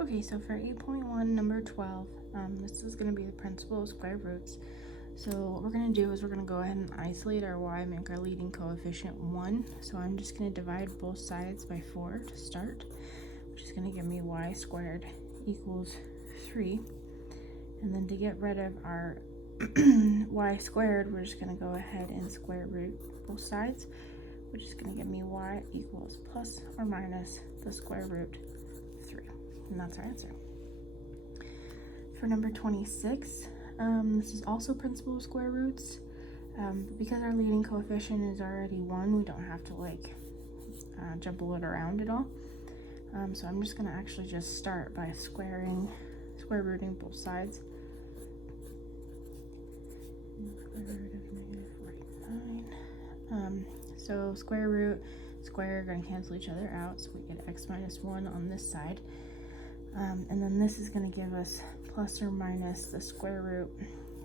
Okay, so for 8.1, number 12, this is going to be the principle of square roots. So what we're going to do is we're going to go ahead and isolate our y, make our leading coefficient 1. So I'm just going to divide both sides by 4 to start, which is going to give me y squared equals 3. And then to get rid of our y squared, we're just going to go ahead and square root both sides, which is going to give me y equals plus or minus the square root of 3. And that's our answer. For number 26, this is also principle of square roots. Because our leading coefficient is already 1, we don't have to jumble it around at all. So I'm just going to actually just start by square rooting both sides. Square root of negative 49. So square root, square are going to cancel each other out, so we get x minus 1 on this side. And then this is going to give us plus or minus the square root.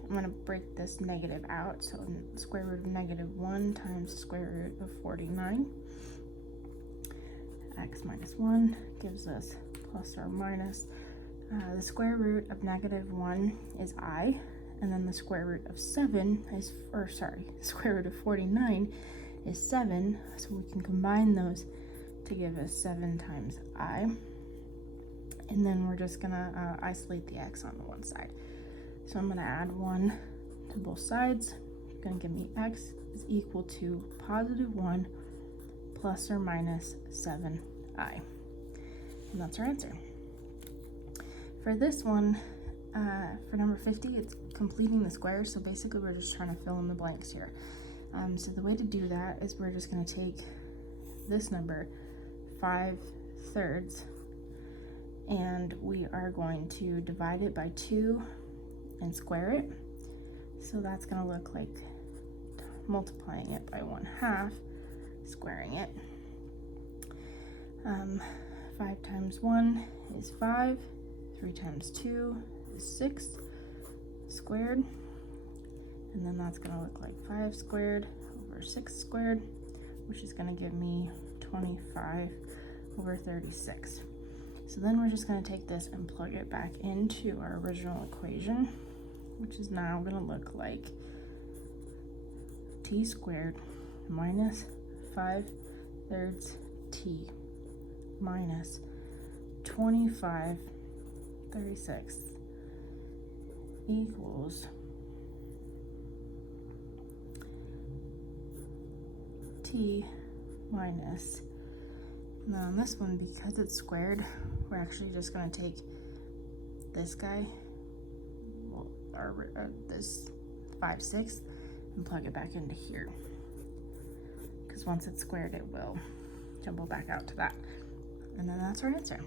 I'm going to break this negative out, so the square root of negative 1 times the square root of 49. X minus 1 gives us plus or minus. The square root of negative 1 is I, and then the square root of 7 is, the square root of 49 is 7, so we can combine those to give us 7 times I. And then we're just gonna isolate the x on the one side. So I'm gonna add 1 to both sides. It's gonna give me x is equal to positive 1 plus or minus 7i. And that's our answer. For this one, for number 50, it's completing the square. So basically we're just trying to fill in the blanks here. So the way to do that is we're just gonna take this number 5/3, and we are going to divide it by 2 and square it. So that's going to look like multiplying it by 1/2, squaring it. 5 times 1 is 5, 3 times 2 is 6 squared, and then that's going to look like 5 squared over 6 squared, which is going to give me 25 over 36. So then we're just going to take this and plug it back into our original equation, which is now going to look like t squared minus 5/3 t minus 25/36 equals t minus. Now on this one, because it's squared, we're actually just going to take this guy, this 5/6, and plug it back into here. Because once it's squared, it will jumble back out to that. And then that's our answer.